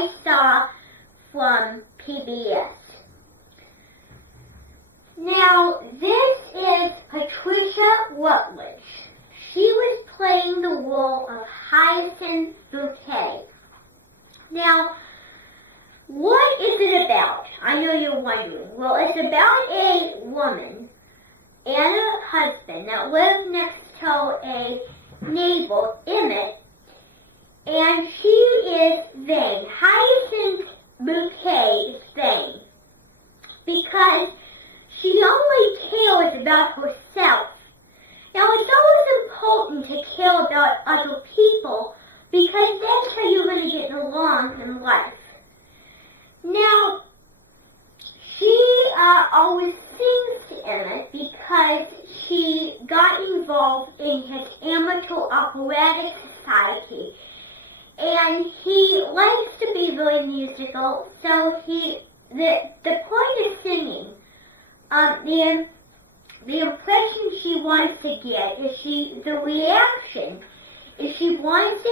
I saw from PBS. Now, this is Patricia Rutledge. She was playing the role of Hyacinth Bouquet. Now, what is it about? I know you're wondering. Well, it's about a woman and a husband that live next to a neighbor, Emmett, and she is vain. Hyacinth Bouquet is vain because she only cares about herself. Now, it's always important to care about other people because that's how you're going to get along in life. Now, she always sings to Emmett because she got involved in his amateur operatic society. And he likes to be very musical, so the point of singing, the impression she wants to get is the reaction is she wants to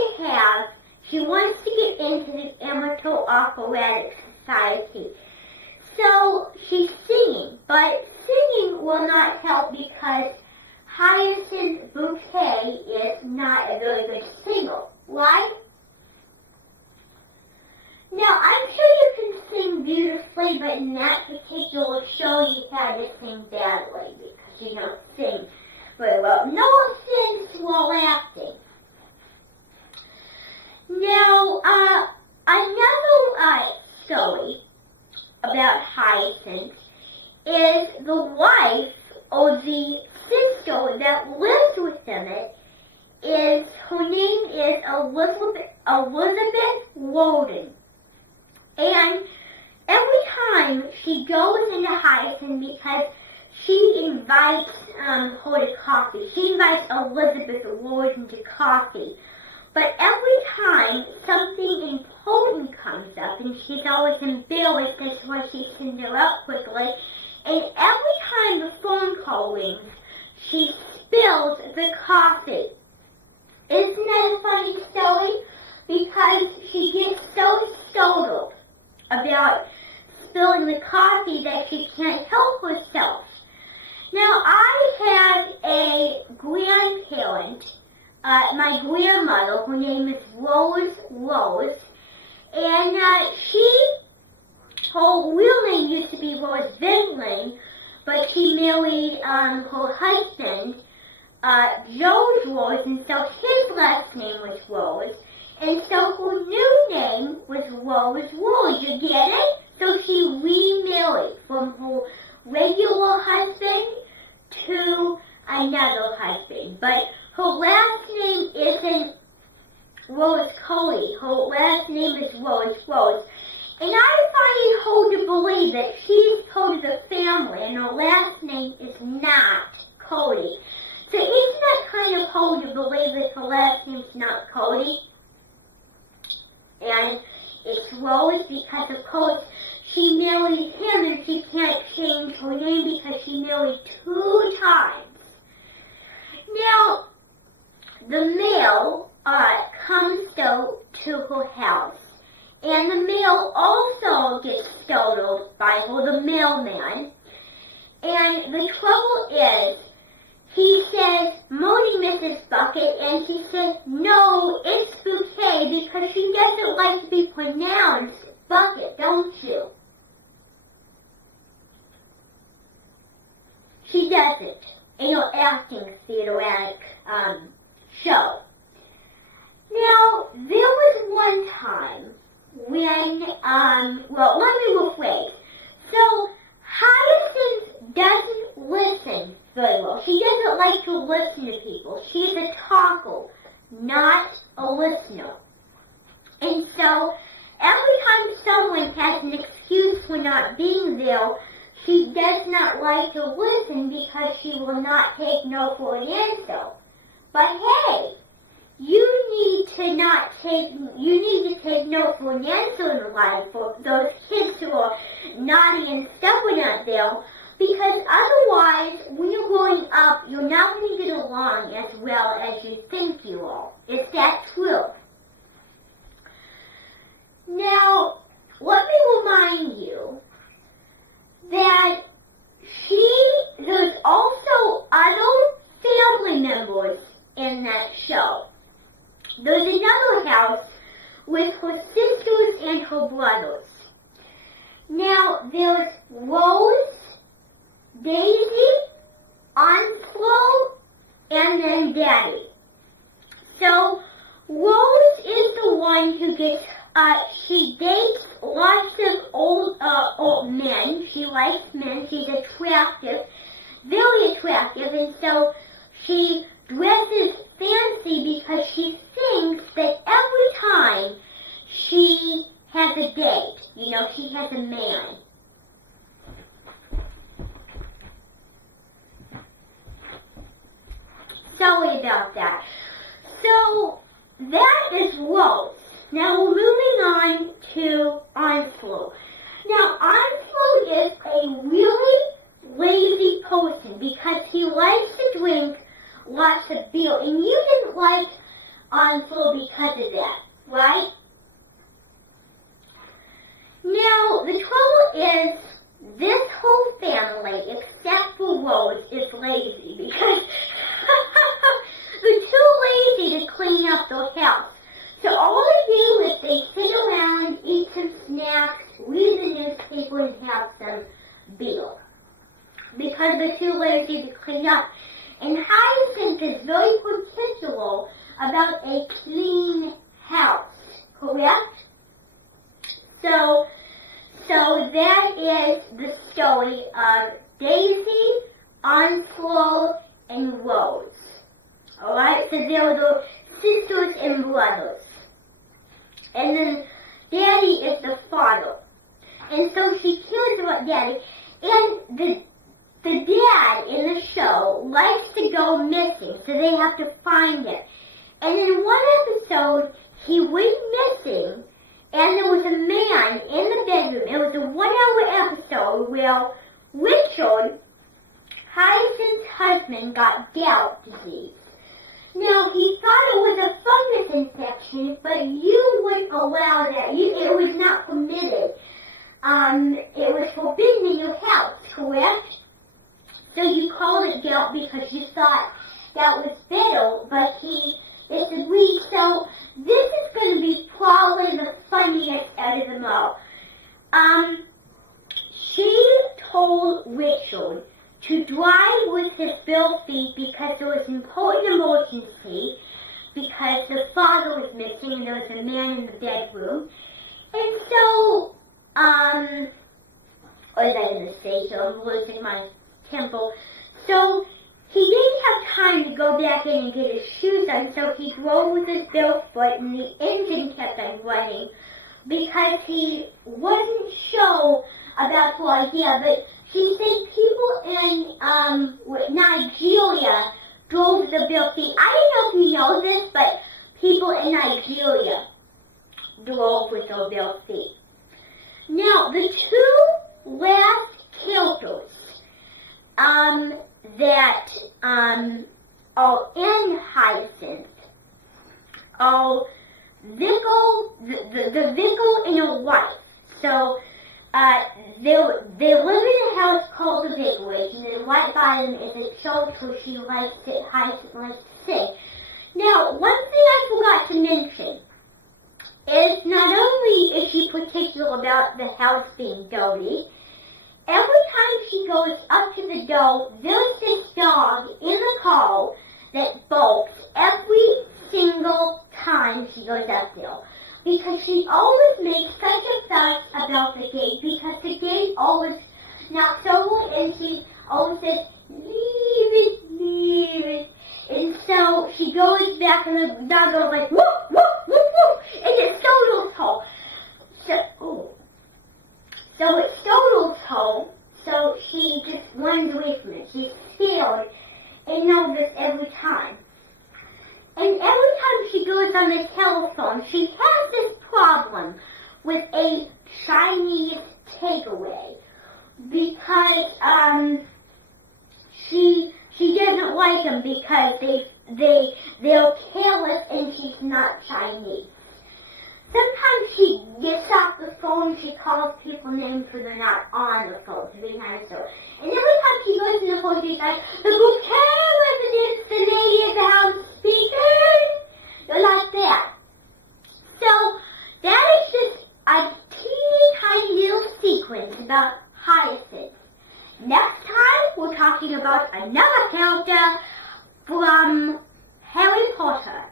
get into the amateur operatic society. So she's singing, but singing will not help because Hyacinth Bouquet is not a very good singer, right? Now, I'm sure you can sing beautifully, but in that particular show you had to sing badly because you don't sing very well. No offense while acting. Now, another story about Hyacinth is the wife or the sister that lives with Emmett. Her name is Elizabeth Woden. And every time she goes into Hyacinth because she invites her to coffee. She invites Elizabeth Woden to coffee. But every time something important comes up, and she's always embarrassed, that's why she sends her up quickly. And every time the phone call rings, she spills the coffee. Isn't that a funny story? Because she gets so startled about spilling the coffee that she can't help herself. Now, I had a grandparent, my grandmother, her name is Rose, and her real name used to be Rose Vindling, but she married her husband, George Rose, and so his last name was Rose. And so her new name was Rose Rose, you get it? So she remarried from her regular husband to another husband. But her last name isn't Rose Coley. Her last name is Rose. And I find it hard to believe that she's part of the family and her last name is not Cody. So isn't that kind of hard to believe that her last name's not Cody? And it's Rose because, of course, she married him and she can't change her name because she married 2 times. Now, the mail comes to her house. And the mail also gets startled by her, the mailman. And the trouble is, he says, "Morning, Mrs. Bucket," and she says, "No, it's Bouquet," because she doesn't like to be pronounced Bucket, don't you? She doesn't in her acting theatric show. Now, there was one time when, well, let me rephrase. So, Hyacinth doesn't listen very well. She doesn't like to listen to people. She's a talker, not a listener. And so, every time someone has an excuse for not being there, she does not like to listen because she will not take no for an answer. But hey, you need to take no for an answer in life for those kids who are naughty and stubborn out there, because otherwise, when you're growing up, you're not going to get along as well as you think you are. Is that true? Now, identical brothers. Now, there's Rose, Daisy, Onslow, and then Daddy. So, Rose is the one who gets, she dates lots of old men. She likes men. She's attractive, very attractive, and so she dresses fancy because she thinks that every time she has a date, you know, she has a man. Sorry about that. So, that is Rose. Now we're moving on to Onslow. Now, Onslow is a really lazy person because he likes to drink lots of beer. And you didn't like Onslow because of that, right? Now, the trouble is, this whole family, except for Rose, is lazy because they're too lazy to clean up their house. So all they do is they sit around, eat some snacks, read the newspaper, and have some beer. Because they're too lazy to clean up. And Hyacinth is very particular about a clean house, correct? So that is the story of Daisy, Onslow, and Rose. Alright, so they were the sisters and brothers. And then Daddy is the father. And so she cares about Daddy. And the dad in the show likes to go missing, so they have to find him. And in one episode, he went missing, and there was a man in the bedroom. It was a 1-hour episode where Richard, Hyacinth's husband, got gout disease. Now, he thought it was a fungus infection, but you wouldn't allow that. It was not permitted. It was forbidden in your house, correct? So you called it gout because you thought that was better, but he disagreed. So this is going to be probably the funniest out of them all. She told Richard to drive with his bare feet because there was an important emergency, because the father was missing and there was a man in the bedroom. And so, what was I going to say here? I'm losing my temper. So, he didn't have time to go back in and get his shoes on, so he drove with his bare foot and the engine kept on running because he wasn't sure about the idea. But she said people in Nigeria drove the bare feet. I don't know if you know this, but people in Nigeria drove with their bare feet. Now, the two last characters that are in Hyacinth are Vickle, the Vickle and her wife. So, they live in a house called the Vicarage, and then right by them is a church where she likes to, Hyacinth likes to sing. Now, one thing I forgot to mention is not only is she particular about the house being dirty, every time she goes up to the door, there's this dog in the car that barks every single time she goes up there. Because she always makes such a fuss about the gate, because the gate always knocks over and she always says, leave it, leave it. And so she goes back and the dog goes like, woof, woof, woof, woof, and it startles her. So it startles her, so she just runs away from it. She's scared and nervous every time. And every time she goes on the telephone, she has this problem with a Chinese takeaway because she doesn't like them because they're careless and she's not Chinese. Sometimes she gets off the phone, she calls people names when they're not on the phone to be nice to her. And every time she goes in the phone, she's like, the bouquet residents, the native house speakers. They're like that. So, that is just, about Hyacinth. Next time, we're talking about another character from Harry Potter.